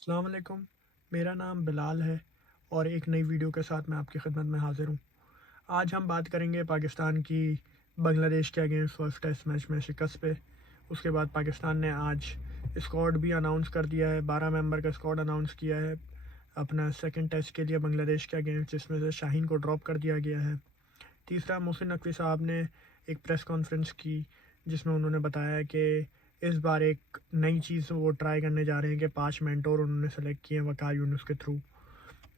अस्सलाम वालेकुम। मेरा नाम बिलाल है और एक नई वीडियो के साथ मैं आपकी खिदमत में हाज़िर हूँ। आज हम बात करेंगे पाकिस्तान की बांग्लादेश के अगेंस्ट फर्स्ट टेस्ट मैच में शिकस्त पे। उसके बाद पाकिस्तान ने आज स्क्वाड भी अनाउंस कर दिया है, 12 मेंबर का स्क्वाड अनाउंस किया है अपना सेकंड टेस्ट के लिए बांग्लादेश के अगेंस्ट, जिसमें से शाहीन को ड्रॉप कर दिया गया है। तीसरा, मोहसिन नकवी साहब ने एक प्रेस कॉन्फ्रेंस की जिसमें उन्होंने बताया कि इस बार एक नई चीज़ वो ट्राई करने जा रहे हैं कि 5 मेंटोर उन्होंने सेलेक्ट किए हैं वक़ार यूनुस के थ्रू।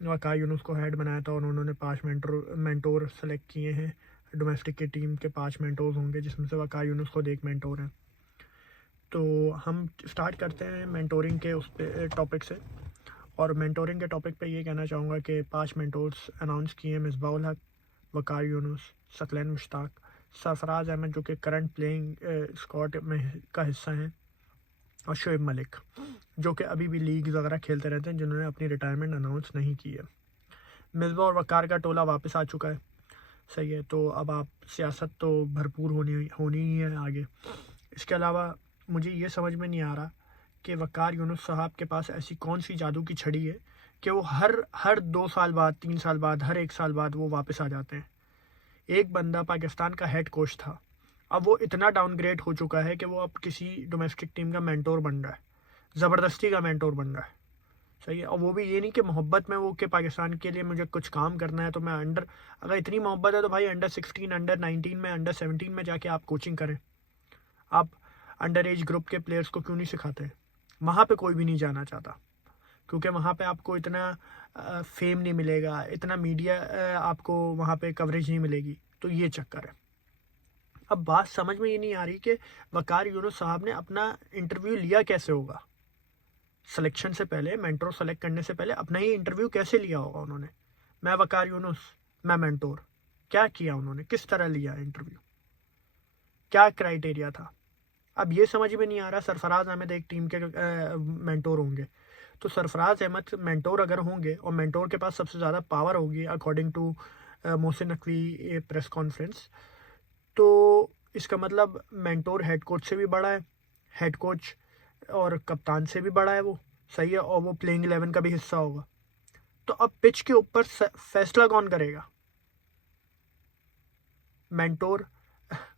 वक़ार यूनुस को हेड बनाया था और उन्होंने 5 मेंटोर सेलेक्ट किए हैं। डोमेस्टिक की टीम के 5 मेंटोर्स होंगे जिसमें से वक़ार यूनुस खुद एक मेंटोर हैं। तो हम स्टार्ट करते हैं मेंटोरिंग के उस पे टॉपिक से। और मेंटोरिंग के टॉपिक पे ये कहना चाहूँगा कि 5 मेंटोर्स अनाउंस किए हैं: मिसबाउल हक, वक़ार यूनुस, सकलैन मुश्ताक, सरफराज अहमद जो कि करंट प्लेइंग स्क्वाड में का हिस्सा हैं, और शोएब मलिक जो कि अभी भी लीग वगैरह खेलते रहते हैं, जिन्होंने अपनी रिटायरमेंट अनाउंस नहीं की है। मिसबा और वक़ार का टोला वापस आ चुका है, सही है। तो अब आप सियासत तो भरपूर होनी होनी ही है आगे। इसके अलावा मुझे ये समझ में नहीं आ रहा कि वक़ार यूनुस साहब के पास ऐसी कौन सी जादू की छड़ी है कि वो हर हर 2 साल बाद, 3 साल बाद, हर 1 साल बाद वो वापस आ जाते हैं। एक बंदा पाकिस्तान का हेड कोच था, अब वो इतना डाउनग्रेड हो चुका है कि वो अब किसी डोमेस्टिक टीम का मेंटोर बन रहा है, ज़बरदस्ती का मेंटोर बन रहा है, सही है। और वो भी ये नहीं कि मोहब्बत में वो कि पाकिस्तान के लिए मुझे कुछ काम करना है तो मैं अगर इतनी मोहब्बत है तो भाई अंडर 16, अंडर 19 में, अंडर 17 में जाके आप कोचिंग करें। आप अंडर एज ग्रुप के प्लेयर्स को क्यों नहीं सिखाते? वहाँ पे कोई भी नहीं जाना चाहता क्योंकि वहाँ पे आपको इतना फेम नहीं मिलेगा, इतना मीडिया आपको वहाँ पे कवरेज नहीं मिलेगी, तो ये चक्कर है। अब बात समझ में ये नहीं आ रही कि वक़ार यूनुस साहब ने अपना इंटरव्यू लिया कैसे होगा। सिलेक्शन से पहले, मेंटोर सेलेक्ट करने से पहले अपना ही इंटरव्यू कैसे लिया होगा उन्होंने? मैं वक़ार यूनुस, मैं मेंटोर, क्या किया उन्होंने? किस तरह लिया इंटरव्यू? क्या क्राइटेरिया था? अब ये समझ में नहीं आ रहा। सरफराज अहमद एक टीम के मेंटोर होंगे, तो सरफराज अहमद मेंटोर अगर होंगे और मेंटोर के पास सबसे ज़्यादा पावर होगी according to Mohsin Naqvi press conference, तो इसका मतलब मेंटोर हेड कोच से भी बड़ा है, हेड कोच और कप्तान से भी बड़ा है वो, सही है। और वो प्लेइंग 11 का भी हिस्सा होगा। तो अब पिच के ऊपर फैसला कौन करेगा? मेंटोर,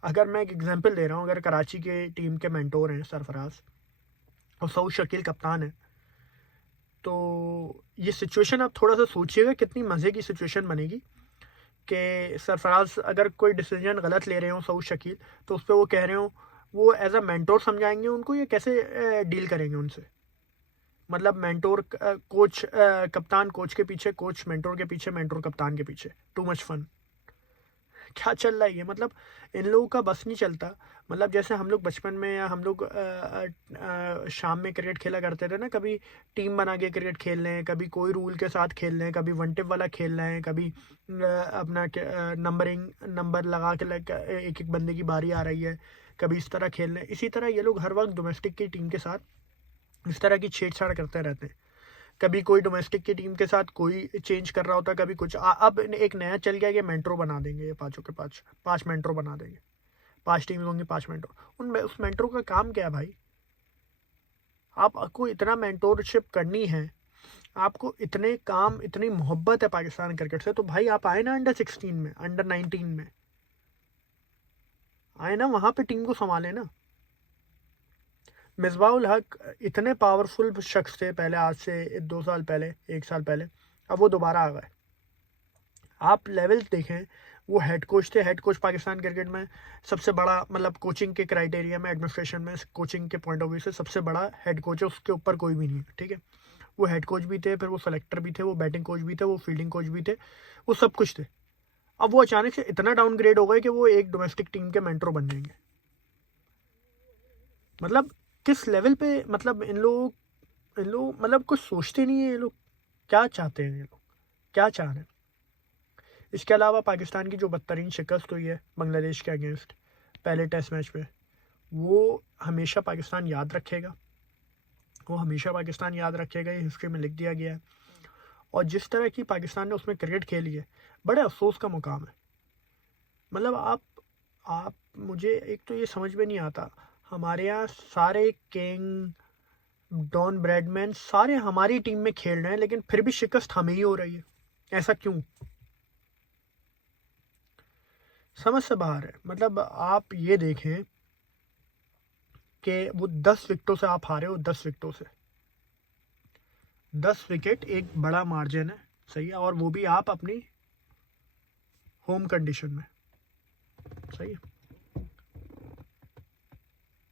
अगर मैं एक एग्जांपल दे रहा हूँ, अगर कराची के टीम के मेंटोर हैं सरफराज और सऊद शकील कप्तान है, तो ये सिचुएशन आप थोड़ा सा सोचिएगा कितनी मज़े की सिचुएशन बनेगी कि सरफराज अगर कोई डिसीजन गलत ले रहे हो सऊद शकील, तो उस पर वो कह रहे हो, वो एज अ मेंटोर समझाएंगे उनको, ये कैसे डील करेंगे उनसे? मतलब मेंटोर कोच, कप्तान कोच के पीछे, कोच मेंटोर के पीछे, मेंटोर कप्तान के पीछे, टू मच फन। क्या चल रहा है ये? मतलब इन लोगों का बस नहीं चलता। मतलब जैसे हम लोग बचपन में, या हम लोग शाम में क्रिकेट खेला करते थे ना, कभी टीम बना के क्रिकेट खेल रहे हैं, कभी कोई रूल के साथ खेल रहे हैं, कभी वन टिप वाला खेल रहे हैं, कभी अपना नंबर लगा के एक एक बंदे की बारी आ रही है, कभी इस तरह खेल रहे हैं। इसी तरह ये लोग हर वक्त डोमेस्टिक की टीम के साथ इस तरह की छेड़छाड़ करते रहते हैं। कभी कोई डोमेस्टिक की टीम के साथ कोई चेंज कर रहा होता है, कभी कुछ। अब एक नया चल गया कि मेंटरो बना देंगे, ये पांचों के पांच 5 मेंटरो बना देंगे। 5 टीम होंगी, 5 मेंटरो। उन उस मेंटरो का काम क्या है भाई? आपको इतना मेंटोरशिप करनी है, आपको इतने काम, इतनी मोहब्बत है पाकिस्तान क्रिकेट से, तो भाई आप आए ना अंडर 16 में, अंडर 19 में आए ना, वहां पे टीम को संभाले ना। मिसबाउल हक इतने पावरफुल शख्स थे पहले, आज से 2 साल पहले, 1 साल पहले, अब वो दोबारा आ गए। आप लेवल देखें, वो हेड कोच थे। हेड कोच पाकिस्तान क्रिकेट में सबसे बड़ा, मतलब कोचिंग के क्राइटेरिया में, एडमिनिस्ट्रेशन में, कोचिंग के पॉइंट ऑफ व्यू से सबसे बड़ा हेड कोच है, उसके ऊपर कोई भी नहीं है, ठीक है। वो हेड कोच भी थे, फिर वो सेलेक्टर भी थे, वो बैटिंग कोच भी थे, वो फील्डिंग कोच भी थे, वो सब कुछ थे। अब वो अचानक से इतना डाउनग्रेड हो गए कि वो एक डोमेस्टिक टीम के मेंटर बन जाएंगे। मतलब किस लेवल पे, मतलब इन लोग मतलब कुछ सोचते नहीं है ये लोग। क्या चाहते हैं ये लोग? क्या चाह रहे हैं? इसके अलावा पाकिस्तान की जो बदतरीन शिकस्त हुई है बांग्लादेश के अगेंस्ट पहले टेस्ट मैच में, वो हमेशा पाकिस्तान याद रखेगा। वो हमेशा पाकिस्तान याद रखेगा, ये हिस्ट्री में लिख दिया गया है। और जिस तरह की पाकिस्तान ने उसमें क्रिकेट खेली है, बड़े अफसोस का मुकाम है। मतलब आप मुझे एक तो ये समझ में नहीं आता, हमारे यहाँ सारे किंग, डॉन ब्रैडमैन सारे हमारी टीम में खेल रहे हैं, लेकिन फिर भी शिकस्त हमें ही हो रही है। ऐसा क्यों? समझ से बाहर है। मतलब आप ये देखें कि वो 10 विकेटों से आप हारे हो, 10 विकेटों से। 10 विकेट एक बड़ा मार्जिन है, सही है, और वो भी आप अपनी होम कंडीशन में, सही है।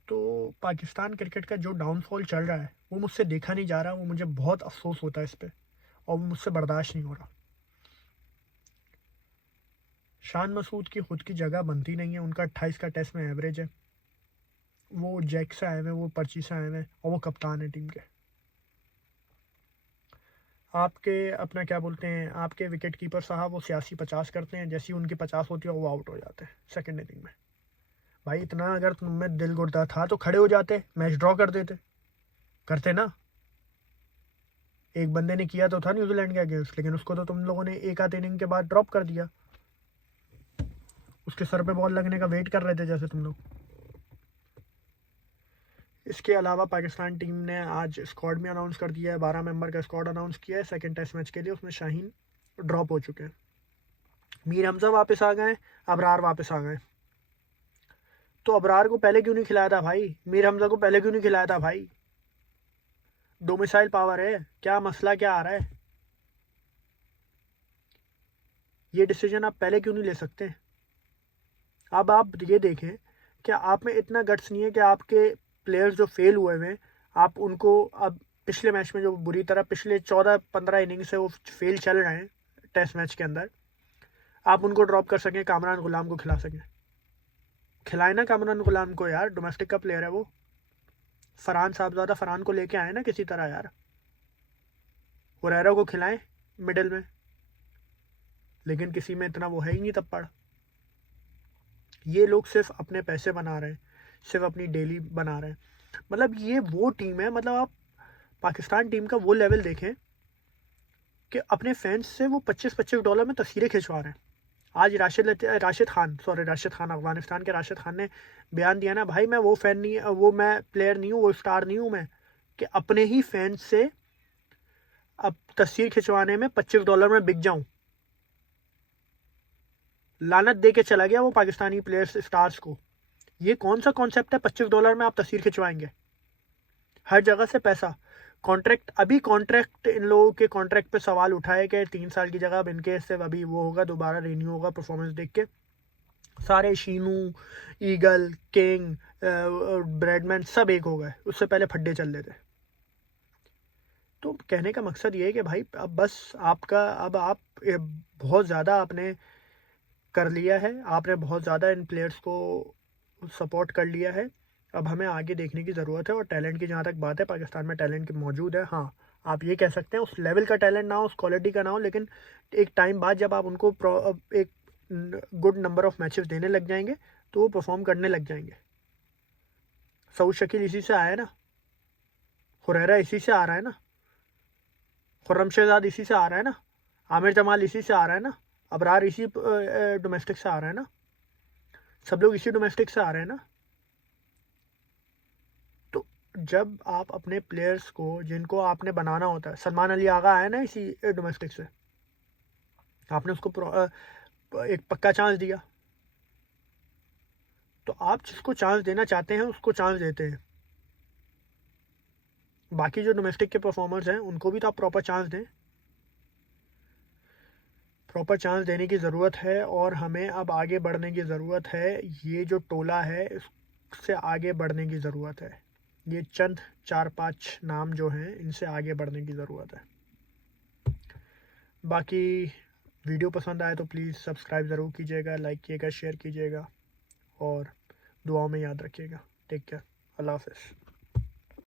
तो पाकिस्तान क्रिकेट का जो डाउनफॉल चल रहा है वो मुझसे देखा नहीं जा रहा, वो मुझे बहुत अफसोस होता है इस पर, और वो मुझसे बर्दाश्त नहीं हो रहा। शान मसूद की खुद की जगह बनती नहीं है, उनका 28 का टेस्ट में एवरेज है, वो जैक से आए हुए, वो पर्ची से आए हुए, और वो कप्तान है टीम के। आपके अपना क्या बोलते हैं, आपके विकेट कीपर साहब वो 86-50 करते हैं, जैसी उनकी 50 होती है वो आउट हो जाते हैं सेकेंड इनिंग में। भाई इतना अगर तुम में दिल गुर्दा था तो खड़े हो जाते, मैच ड्रॉ कर देते, करते ना। एक बंदे ने किया तो था न्यूजीलैंड के अगेंस्ट, लेकिन उसको तो तुम लोगों ने एक आध इनिंग के बाद ड्रॉप कर दिया। उसके सर पे बॉल लगने का वेट कर रहे थे जैसे तुम लोग। इसके अलावा पाकिस्तान टीम ने आज स्क्वाड में अनाउंस कर दिया है, 12 मेंबर का स्क्वाड अनाउंस किया है सेकंड टेस्ट मैच के लिए। उसमें शाहीन ड्रॉप हो चुके हैं, मीर हमजा वापस आ गए, अबरार वापस आ गए। तो अबरार को पहले क्यों नहीं खिलाया था भाई? मीर हमजा को पहले क्यों नहीं खिलाया था भाई? डोमिसाइल पावर है क्या? मसला क्या आ रहा है? ये डिसीजन आप पहले क्यों नहीं ले सकते? अब आप ये देखें कि आप में इतना गट्स नहीं है कि आपके प्लेयर्स जो फेल हुए हैं आप उनको, अब पिछले मैच में जो बुरी तरह पिछले 14-15 इनिंग से वो फेल चल रहे हैं टेस्ट मैच के अंदर, आप उनको ड्रॉप कर सकें, कामरान गुलाम को खिला सकें। खिलाए ना कामरान गुलाम को यार, डोमेस्टिक का प्लेयर है वो। फरहान साहबजादा फरहान को लेके आए ना किसी तरह यार, हुरैरा को खिलाएं मिडिल में, लेकिन किसी में इतना वो है ही नहीं तप्पड़। ये लोग सिर्फ अपने पैसे बना रहे हैं, सिर्फ अपनी डेली बना रहे हैं। मतलब ये वो टीम है, मतलब आप पाकिस्तान टीम का वो लेवल देखें कि अपने फैंस से वो $25-25 में तस्वीरें खिंचवा रहे हैं। आज राशिद खान अफगानिस्तान के राशिद खान ने बयान दिया ना, भाई मैं वो फैन नहीं, वो मैं प्लेयर नहीं हूँ, वो स्टार नहीं हूँ मैं, कि अपने ही फैंस से अब तस्वीर खिंचवाने में $25 में बिक जाऊं। लानत दे के चला गया वो पाकिस्तानी प्लेयर्स स्टार्स को। ये कौन सा कॉन्सेप्ट है $25 में आप तस्वीर खिंचवाएंगे? हर जगह से पैसा। कॉन्ट्रैक्ट, अभी कॉन्ट्रैक्ट, इन लोगों के कॉन्ट्रैक्ट पे सवाल उठाए कि 3 साल की जगह अब इनके से अभी वो होगा, दोबारा रिन्यू होगा परफॉर्मेंस देख के। सारे शीनू, ईगल, किंग, ब्रैडमैन सब एक हो गए, उससे पहले फड्डे चल रहे थे। तो कहने का मकसद ये है कि भाई अब बस आपका, अब आप बहुत ज़्यादा आपने कर लिया है, आपने बहुत ज़्यादा इन प्लेयर्स को सपोर्ट कर लिया है। अब हमें आगे देखने की ज़रूरत है। और टैलेंट की जहाँ तक बात है, पाकिस्तान में टैलेंट मौजूद है। हाँ, आप ये कह सकते हैं उस लेवल का टैलेंट ना हो, उस क्वालिटी का ना हो, लेकिन एक टाइम बाद जब आप उनको एक गुड नंबर ऑफ मैचेस देने लग जाएंगे तो वो परफॉर्म करने लग जाएंगे। सऊद शकील इसी से आया है ना, हुरैरा इसी से आ रहा है ना, खुर्रम शहजाद इसी से आ रहा है ना, आमिर जमाल इसी से आ रहा है ना, अबरार इसी डोमेस्टिक से आ रहा है ना, सब लोग इसी डोमेस्टिक से आ रहे हैं ना। तो जब आप अपने प्लेयर्स को, जिनको आपने बनाना होता है, सलमान अली आगा आया ना इसी डोमेस्टिक से, आपने उसको एक पक्का चांस दिया। तो आप जिसको चांस देना चाहते हैं उसको चांस देते हैं। बाकी जो डोमेस्टिक के परफॉर्मर्स हैं उनको भी तो आप प्रॉपर चांस दें। प्रॉपर चांस देने की ज़रूरत है, और हमें अब आगे बढ़ने की ज़रूरत है। ये जो टोला है इससे आगे बढ़ने की ज़रूरत है। ये चंद 4-5 नाम जो हैं इनसे आगे बढ़ने की ज़रूरत है। बाकी वीडियो पसंद आए तो प्लीज़ सब्सक्राइब ज़रूर कीजिएगा, लाइक कीजिएगा, शेयर कीजिएगा, और दुआओं में याद रखिएगा। टेक केयर, अल्लाह हाफ़िज़।